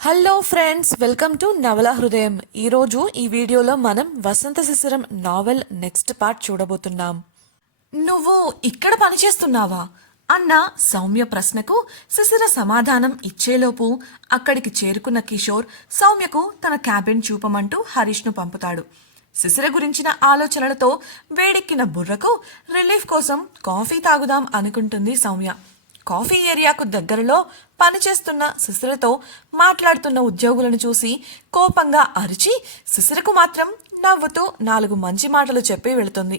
Hello friends welcome to నవల హృదయం ఈరోజు ఈ వీడియోలో మనం Vasantha Sisiram novel next part చూడబోతున్నాం. నువ్వు ఇక్కడ పనిచేస్తున్నావా? అన్న సౌమ్య ప్రశ్నకు శిశిర సమాధానం ఇచ్చేలోపు అక్కడికి చేరుకున్న కిషోర్ సౌమ్యకు తన క్యాబిన్ చూపమంటూ హరీష్ను పంపుతాడు. శిశిర గురించిన ఆలోచనలతో వేడెక్కిన బుర్రకు రిలీఫ్ కోసం కాఫీ తాగుదాం అనుకుంటుంది సౌమ్య. కాఫీ ఏరియాకు దగ్గరలో పనిచేస్తున్న సిసిరతో మాట్లాడుతున్న ఉద్యోగులను చూసి కోపంగా అరిచి సిసిరకు మాత్రం నవ్వుతూ నాలుగు మంచి మాటలు చెప్పి వెళుతుంది.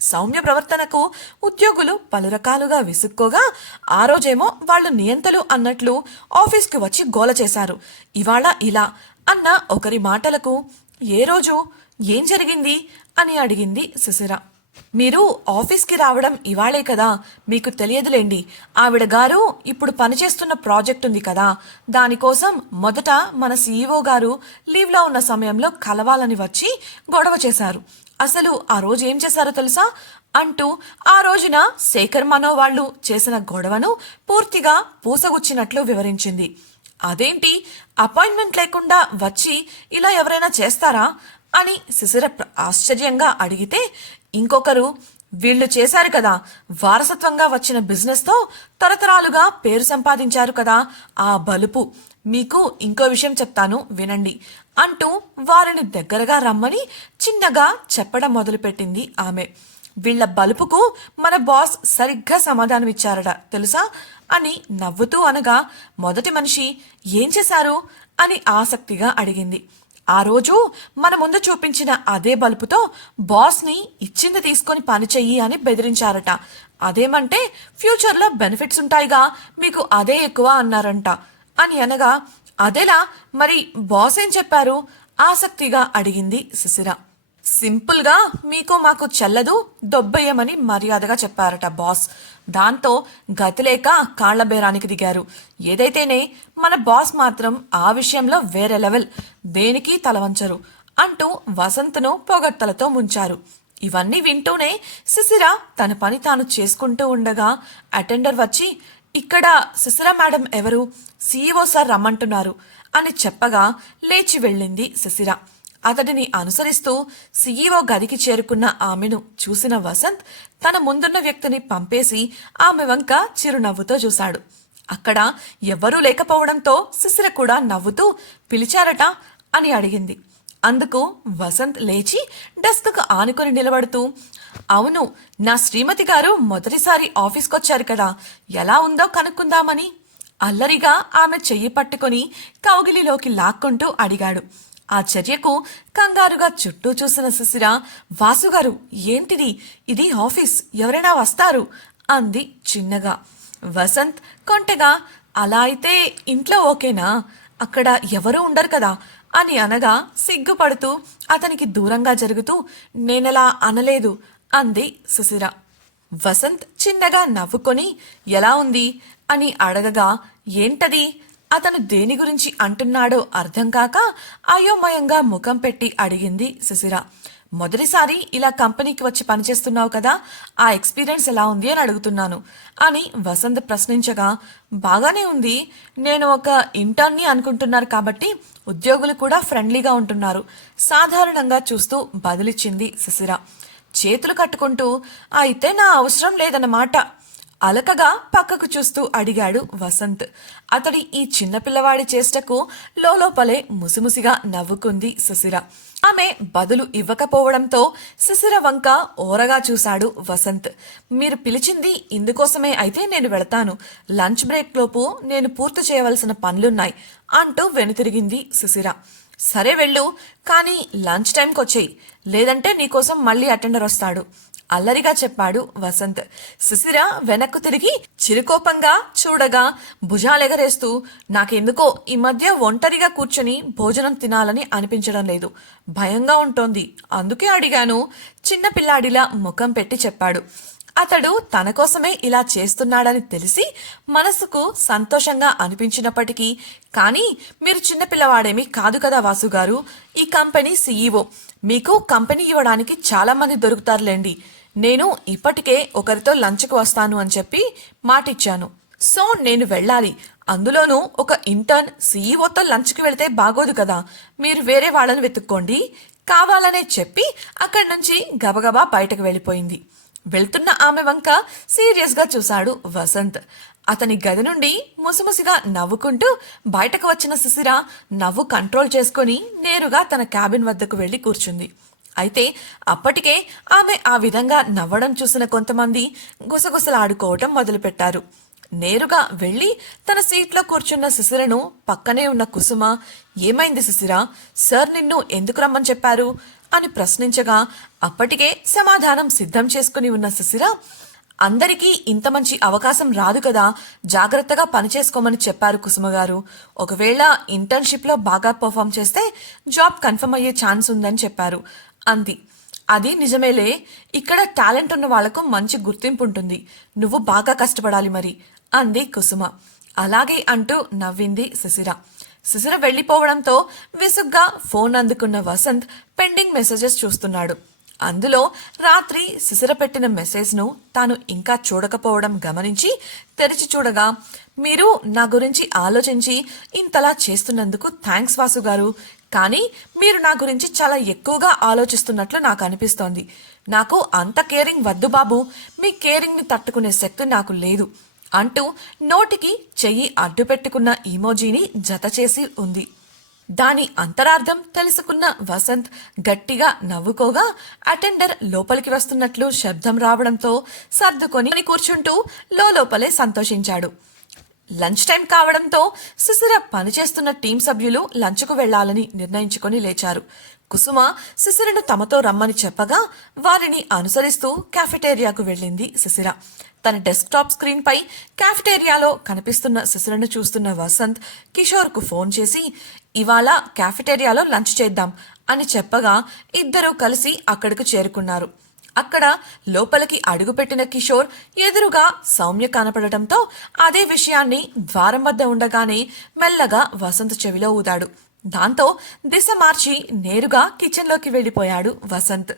సౌమ్య ప్రవర్తనకు ఉద్యోగులు పలు రకాలుగా విసుక్కోగా ఆ రోజేమో వాళ్ళు నియంతలు అన్నట్లు ఆఫీస్కి వచ్చి గోల చేశారు. ఇవాళ ఇలా అన్న ఒకరి మాటలకు ఏ రోజు ఏం జరిగింది అని అడిగింది సుసిరా. మీరు ఆఫీస్కి రావడం ఇవాళే కదా మీకు తెలియదులేండి. ఆవిడ గారు ఇప్పుడు పనిచేస్తున్న ప్రాజెక్ట్ ఉంది కదా దానికోసం మొదట మన సీఈఓ గారు లీవ్లో ఉన్న సమయంలో కలవాలని వచ్చి గొడవ చేశారు. అసలు ఆ రోజు ఏం చేశారో తెలుసా? అంటూ ఆ రోజున శేఖర్ మనో వాళ్ళు చేసిన గొడవను పూర్తిగా పూసగుచ్చినట్లు వివరించింది. అదేంటి? అపాయింట్మెంట్ లేకుండా వచ్చి ఇలా ఎవరైనా చేస్తారా? అని శిశిర ఆశ్చర్యంగా అడిగితే ఇంకొకరు వీళ్ళు చేశారు కదా వారసత్వంగా వచ్చిన బిజినెస్తో తరతరాలుగా పేరు సంపాదించారు కదా ఆ బలుపు. మీకు ఇంకో విషయం చెప్తాను వినండి అంటూ వారిని దగ్గరగా రమ్మని చిన్నగా చెప్పడం మొదలుపెట్టింది ఆమె. వీళ్ళ బలుపుకు మన బాస్ సరిగ్గా సమాధానం ఇచ్చారట తెలుసా? అని నవ్వుతూ అనగా మొదటి మనిషి ఏం చేశారు? అని ఆసక్తిగా అడిగింది. ఆ రోజు మన ముందు చూపించిన అదే బలుపుతో బాస్ని ఇచ్చింది తీసుకొని పని చెయ్యి అని బెదిరించారట. అదేమంటే ఫ్యూచర్లో బెనిఫిట్స్ ఉంటాయిగా మీకు అదే ఎక్కువ అన్నారంట. అని అనగా అదేలా మరి బాస్ ఏం చెప్పారు? ఆసక్తిగా అడిగింది శిశిర సింపుల్గా మీకు మాకు చెల్లదు దొబ్బయ్యమని మర్యాదగా చెప్పారట బాస్. దాంతో గతిలేక కాళ్ళ బేరానికి దిగారు. ఏదైతేనే మన బాస్ మాత్రం ఆ విషయంలో వేరే లెవెల్ దేనికి తలవంచరు అంటూ వసంత్ను పొగట్టలతో ముంచారు. ఇవన్నీ వింటూనే శిశిర తన పని తాను చేసుకుంటూ ఉండగా అటెండర్ వచ్చి ఇక్కడ శిశిర మేడం ఎవరు? సీఈఓ సార్ రమ్మంటున్నారు అని చెప్పగా లేచి వెళ్ళింది శిశిర. అతడిని అనుసరిస్తూ సీఈఓ గదికి చేరుకున్న ఆమెను చూసిన వసంత్ తన ముందున్న వ్యక్తిని పంపేసి ఆమె వంక చిరునవ్వుతో చూశాడు. అక్కడ ఎవ్వరూ లేకపోవడంతో శిశిర కూడా నవ్వుతూ పిలిచారట అని అడిగింది. అందుకు వసంత్ లేచి డెస్క్కు ఆనుకొని నిలబడుతూ అవును నా శ్రీమతి గారు మొదటిసారి ఆఫీస్కొచ్చారు కదా ఎలా ఉందో కనుక్కుందామని. అల్లరిగా ఆమె చెయ్యి పట్టుకొని కౌగిలిలోకి లాక్కుంటూ అడిగాడు. ఆ చర్యకు కంగారుగా చుట్టూ చూసిన సుశిర వాసుగారు ఏంటిది? ఇది ఆఫీస్. ఎవరైనా వస్తారు? అంది చిన్నగా. వసంత్ కొంటగా? అలా అయితే ఇంట్లో ఓకేనా? అక్కడ ఎవరూ ఉండరు కదా? అని అనగా సిగ్గుపడుతూ అతనికి దూరంగా జరుగుతూ నేనలా అనలేదు. అంది సుశిర వసంత్ చిన్నగా నవ్వుకొని ఎలా ఉంది? అని అడగగా ఏంటది? అతను దేని గురించి అంటున్నాడో అర్థం కాక అయోమయంగా ముఖం పెట్టి అడిగింది సుశిర మొదటిసారి ఇలా కంపెనీకి వచ్చి పనిచేస్తున్నావు కదా ఆ ఎక్స్పీరియన్స్ ఎలా ఉంది అని అడుగుతున్నాను అని వసంత్ ప్రశ్నించగా బాగానే ఉంది. నేను ఒక ఇంటర్న్ని అనుకుంటున్నారు కాబట్టి ఉద్యోగులు కూడా ఫ్రెండ్లీగా ఉంటున్నారు. సాధారణంగా చూస్తూ బదిలిచ్చింది శిశిర చేతులు కట్టుకుంటూ అయితే నా అవసరం లేదన్నమాట. అలకగా పక్కకు చూస్తూ అడిగాడు వసంత్. అతడి ఈ చిన్నపిల్లవాడి చేష్టకు లోలోపలే ముసిముసిగా నవ్వుకుంది సుశిర. ఆమె బదులు ఇవ్వకపోవడంతో సుశిర వంక ఓరగా చూశాడు వసంత్. మీరు పిలిచింది ఇందుకోసమే అయితే నేను వెళతాను. లంచ్ బ్రేక్ లోపు నేను పూర్తి చేయవలసిన పనులున్నాయి అంటూ వెనుతిరిగింది సుశిర. సరే వెళ్ళు కానీ లంచ్ టైంకి వచ్చేయి. లేదంటే నీకోసం మళ్ళీ అటెండర్ వస్తాడు. అల్లరిగా చెప్పాడు వసంత్. శిశిర వెనక్కు తిరిగి చిరుకోపంగా చూడగా భుజాలెగరేస్తూ నాకెందుకో ఈ మధ్య ఒంటరిగా కూర్చొని భోజనం తినాలని అనిపించడం లేదు. భయంగా ఉంటోంది. అందుకే అడిగాను. చిన్న పిల్లాడిలా ముఖం పెట్టి చెప్పాడు. అతడు తన కోసమే ఇలా చేస్తున్నాడని తెలిసి మనసుకు సంతోషంగా అనిపించినప్పటికీ కానీ మీరు చిన్నపిల్లవాడేమీ కాదు కదా వాసు గారు ఈ కంపెనీ సీఈఓ. మీకు కంపెనీ ఇవ్వడానికి చాలా మంది దొరుకుతారులేండి. నేను ఇప్పటికే ఒకరితో లంచ్కు వస్తాను అని చెప్పి మాటిచ్చాను. సో నేను వెళ్ళాలి. అందులోనూ ఒక ఇంటర్న్ సీఈఓతో లంచ్కి వెళితే బాగోదు కదా. మీరు వేరే వాళ్ళని వెతుక్కోండి. కావాలనే చెప్పి అక్కడి నుంచి గబగబా బయటకు వెళ్ళిపోయింది. వెళ్తున్న ఆమె వంక సీరియస్గా చూశాడు వసంత్. అతని గది నుండి ముసిముసిగా నవ్వుకుంటూ బయటకు వచ్చిన శిశిర నవ్వు కంట్రోల్ చేసుకొని నేరుగా తన క్యాబిన్ వద్దకు వెళ్ళి కూర్చుంది. అయితే అప్పటికే ఆమె ఆ విధంగా నవ్వడం చూసిన కొంతమంది గుసగుసలాడుకోవటం మొదలుపెట్టారు. నేరుగా వెళ్ళి తన సీట్లో కూర్చున్న శిశిరను పక్కనే ఉన్న కుసుమ ఏమైంది శిశిర సార్ నిన్ను ఎందుకు రమ్మని చెప్పారు? అని ప్రశ్నించగా అప్పటికే సమాధానం సిద్ధం చేసుకుని ఉన్న శిశిర అందరికీ ఇంత మంచి అవకాశం రాదు కదా జాగ్రత్తగా పనిచేసుకోమని చెప్పారు కుసుమ గారు ఒకవేళ ఇంటర్న్షిప్లో బాగా పర్ఫామ్ చేస్తే జాబ్ కన్ఫర్మ్ అయ్యే ఛాన్స్ ఉందని చెప్పారు. అంది. అది నిజమేలే ఇక్కడ టాలెంట్ ఉన్న వాళ్ళకు మంచి గుర్తింపు ఉంటుంది. నువ్వు బాగా కష్టపడాలి మరి అంది కుసుమ. అలాగే అంటూ నవ్వింది శిశిర శిశిర వెళ్ళిపోవడంతో విసుగ్గా ఫోన్ అందుకున్న వసంత్ పెండింగ్ మెసేజెస్ చూస్తున్నాడు. అందులో రాత్రి శిశిర పెట్టిన మెసేజ్ను తాను ఇంకా చూడకపోవడం గమనించి తెరిచి చూడగా మీరు నా గురించి ఆలోచించి ఇంతలా చేస్తున్నందుకు థ్యాంక్స్ వాసు గారు. కానీ మీరు నా గురించి చాలా ఎక్కువగా ఆలోచిస్తున్నట్లు నాకు అనిపిస్తోంది. నాకు అంత కేరింగ్ వద్దు బాబు. మీ కేరింగ్ని తట్టుకునే శక్తి నాకు లేదు. అంటూ నోటికి చెయ్యి అడ్డుపెట్టుకున్న ఈమోజీని జత చేసి ఉంది. దాని అంతరార్థం తెలుసుకున్న వసంత్ గట్టిగా నవ్వుకోగా అటెండర్ లోపలికి వస్తున్నట్లు శబ్దం రావడంతో సర్దుకొని కూర్చుంటూ లోపలే సంతోషించాడు. లంచ్ టైం కావడంతో శిశిర పనిచేస్తున్న టీం సభ్యులు లంచ్కు వెళ్ళాలని నిర్ణయించుకొని లేచారు. కుసుమ శిశిరను తమతో రమ్మని చెప్పగా వారిని అనుసరిస్తూ క్యాఫెటేరియాకు వెళ్ళింది శిశిర తన డెస్క్టాప్ స్క్రీన్పై క్యాఫెటేరియాలో కనిపిస్తున్న శిశిరను చూస్తున్న వసంత్ కిషోర్కు ఫోన్ చేసి ఇవాళ కాఫెటేరియాలో లంచ్ చేద్దాం అని చెప్పగా ఇద్దరూ కలిసి అక్కడికి చేరుకున్నారు. అక్కడ లోపలికి అడుగుపెట్టిన కిషోర్ ఎదురుగా సౌమ్య కనపడటంతో అదే విషయాన్ని ద్వారం వద్ద ఉండగానే మెల్లగా వసంత్ చెవిలో ఊదాడు. దాంతో దిశ మార్చి నేరుగా కిచెన్లోకి వెళ్ళిపోయాడు వసంత్.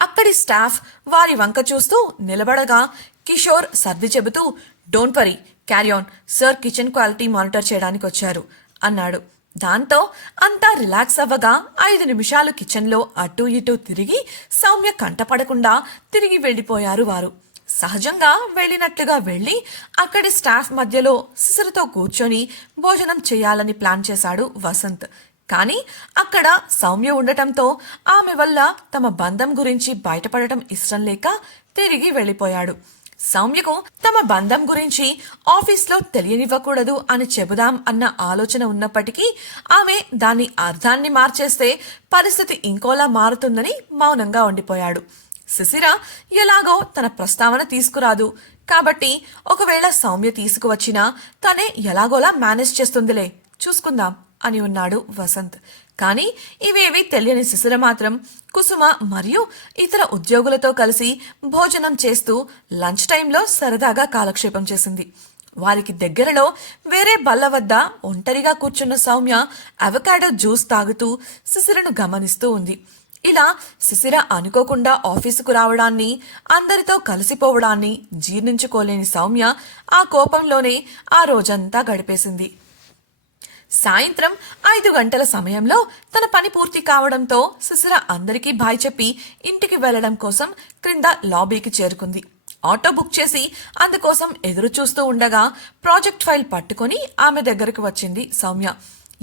అక్కడి స్టాఫ్ వారి వంక చూస్తూ నిలబడగా కిషోర్ సర్ది చెబుతూ don't worry carry on sir kitchen quality monitor చేయడానికి వచ్చారు అన్నాడు. దాంతో అంతా రిలాక్స్ అవ్వగా ఐదు నిమిషాలు కిచెన్లో అటూ ఇటూ తిరిగి సౌమ్య కంటపడకుండా తిరిగి వెళ్ళిపోయారు వారు. సహజంగా వెళ్ళినట్లుగా వెళ్ళి అక్కడి స్టాఫ్ మధ్యలో సిసరుతో కూర్చొని భోజనం చేయాలని ప్లాన్ చేశాడు వసంత్. కానీ అక్కడ సౌమ్య ఉండటంతో ఆమె వల్ల తమ బంధం గురించి బయటపడటం ఇష్టం లేక తిరిగి వెళ్ళిపోయాడు. సౌమ్యకు తమ బంధం గురించి ఆఫీస్లో తెలియనివ్వకూడదు అని చెబుదాం అన్న ఆలోచన ఉన్నప్పటికీ ఆమె దాని అర్థాన్ని మార్చేస్తే పరిస్థితి ఇంకోలా మారుతుందని మౌనంగా ఉండిపోయాడు. శిశిర ఎలాగో తన ప్రస్తావన తీసుకురాదు. కాబట్టి ఒకవేళ సౌమ్య తీసుకువచ్చినా తనే ఎలాగోలా మేనేజ్ చేస్తుందిలే. చూసుకుందాం అని ఉన్నాడు వసంత్. కానీ ఇవేవి తెలియని శిశిర మాత్రం కుసుమ మరియు ఇతర ఉద్యోగులతో కలిసి భోజనం చేస్తూ లంచ్ టైంలో సరదాగా కాలక్షేపం చేసింది. వారికి దగ్గరలో వేరే బల్ల వద్ద ఒంటరిగా కూర్చున్న సౌమ్య అవకాడో జ్యూస్ తాగుతూ శిశిరను గమనిస్తూ ఉంది. ఇలా శిశిర అనుకోకుండా ఆఫీసుకు రావడాన్ని అందరితో కలిసిపోవడాన్ని జీర్ణించుకోలేని సౌమ్య ఆ కోపంలోనే ఆ రోజంతా గడిపేసింది. సాయంత్రం ఐదు గంటల సమయంలో తన పని పూర్తి కావడంతో శిశిర అందరికీ బాయ్ చెప్పి ఇంటికి వెళ్ళడం కోసం క్రింద లాబీకి చేరుకుంది. ఆటో బుక్ చేసి అందుకోసం ఎదురు చూస్తూ ఉండగా ప్రాజెక్ట్ ఫైల్ పట్టుకొని ఆమె దగ్గరకు వచ్చింది సౌమ్య.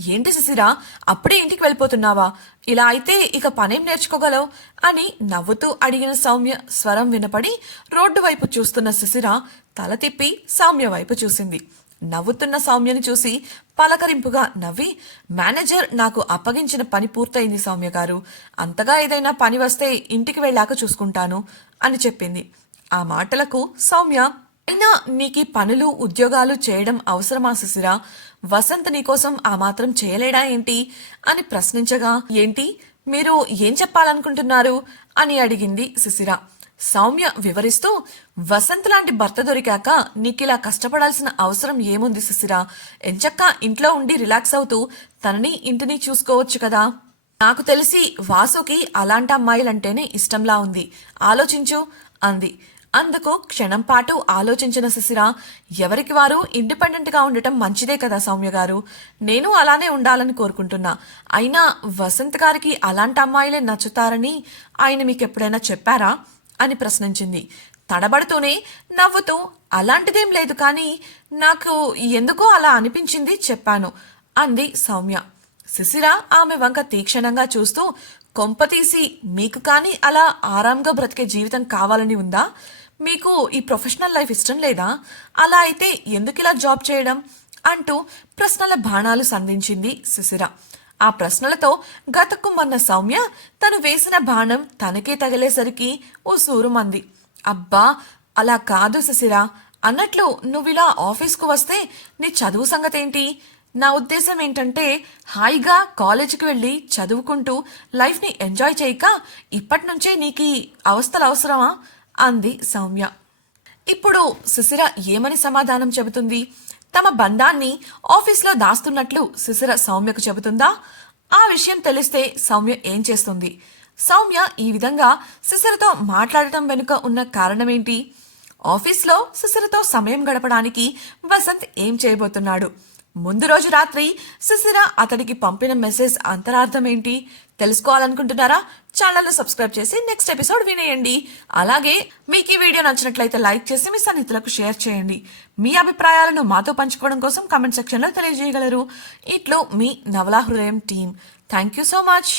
ఏంటి శిశిర అప్పుడే ఇంటికి వెళ్ళిపోతున్నావా? ఇలా అయితే ఇక పనేం నేర్చుకోగలవు? అని నవ్వుతూ అడిగిన సౌమ్య స్వరం వినపడి రోడ్డు వైపు చూస్తున్న శిశిర తల తిప్పి సౌమ్య వైపు చూసింది. నవ్వుతున్న సౌమ్యని చూసి పలకరింపుగా నవ్వి మేనేజర్ నాకు అప్పగించిన పని పూర్తయింది సౌమ్య గారు. అంతగా ఏదైనా పని వస్తే ఇంటికి వెళ్ళాక చూసుకుంటాను అని చెప్పింది. ఆ మాటలకు సౌమ్య అయినా నీకీ పనులు ఉద్యోగాలు చేయడం అవసరమా శిశిరా వసంత్ నీకోసం ఆ మాత్రం చేయలేడా ఏంటి? అని ప్రశ్నించగా ఏంటి? మీరు ఏం చెప్పాలనుకుంటున్నారు? అని అడిగింది శిశిర సౌమ్య వివరిస్తూ వసంత్ లాంటి భర్త దొరికాక నీకిలా కష్టపడాల్సిన అవసరం ఏముంది శిశిరా ఎంచక్క ఇంట్లో ఉండి రిలాక్స్ అవుతూ తనని ఇంటిని చూసుకోవచ్చు కదా? నాకు తెలిసి వాసుకి అలాంటి అమ్మాయిలంటేనే ఇష్టంలా ఉంది. ఆలోచించు అంది. అందుకు క్షణం పాటు ఆలోచించిన శిశిర ఎవరికి వారు ఇండిపెండెంట్గా ఉండటం మంచిదే కదా సౌమ్య గారు. నేను అలానే ఉండాలని కోరుకుంటున్నా. అయినా వసంత్ గారికి అలాంటి అమ్మాయిలే నచ్చుతారని ఆయన మీకు ఎప్పుడైనా చెప్పారా? అని ప్రశ్నించింది. తడబడుతూనే నవ్వుతూ అలాంటిదేం లేదు కానీ నాకు ఎందుకో అలా అనిపించింది చెప్పాను అంది సౌమ్య. శిశిర ఆమె వంక తీక్షణంగా చూస్తూ కొంపతీసి మీకు కానీ అలా ఆరాంగా బ్రతికే జీవితం కావాలని ఉందా? మీకు ఈ ప్రొఫెషనల్ లైఫ్ ఇష్టం లేదా? అలా అయితే ఎందుకు ఇలా జాబ్ చేయడం? అంటూ ప్రశ్నల బాణాలు సంధించింది శిశిర. ఆ ప్రశ్నలతో గతక్కుమన్న సౌమ్య తను వేసిన బాణం తనకే తగిలేసరికి ఓ సూరుమంది అబ్బా అలా కాదు శిశిర. అన్నట్లు నువ్విలా ఆఫీస్కు వస్తే నీ చదువు సంగతేంటి? నా ఉద్దేశం ఏంటంటే హాయిగా కాలేజీకి వెళ్ళి చదువుకుంటూ లైఫ్ని ఎంజాయ్ చేయక ఇప్పటి నుంచే నీకు ఈ అవస్థలు అవసరమా? అంది సౌమ్య. ఇప్పుడు సుశిర ఏమని సమాధానం చెబుతుంది? తమ బంధాన్ని ఆఫీస్లో దాస్తున్నట్లు శిశిర సౌమ్యకు చెబుతుందా? ఆ విషయం తెలిస్తే సౌమ్య ఏం చేస్తుంది? సౌమ్య ఈ విధంగా శిశిరతో మాట్లాడటం వెనుక ఉన్న కారణమేంటి? ఆఫీస్లో శిశిరతో సమయం గడపడానికి వసంత్ ఏం చేయబోతున్నాడు? ముందు రోజు రాత్రి శిశిర అతడికి పంపిన మెసేజ్ అంతరార్థం ఏంటి తెలుసుకోవాలనుకుంటున్నారా? ఛానల్ను సబ్స్క్రైబ్ చేసి నెక్స్ట్ ఎపిసోడ్ వినేయండి. అలాగే మీకు ఈ వీడియో నచ్చినట్లయితే లైక్ చేసి మీ సన్నిహితులకు షేర్ చేయండి. మీ అభిప్రాయాలను మాతో పంచుకోవడం కోసం కామెంట్ సెక్షన్లో తెలియజేయగలరు. ఇట్లు మీ నవలా హృదయం team. Thank you so much.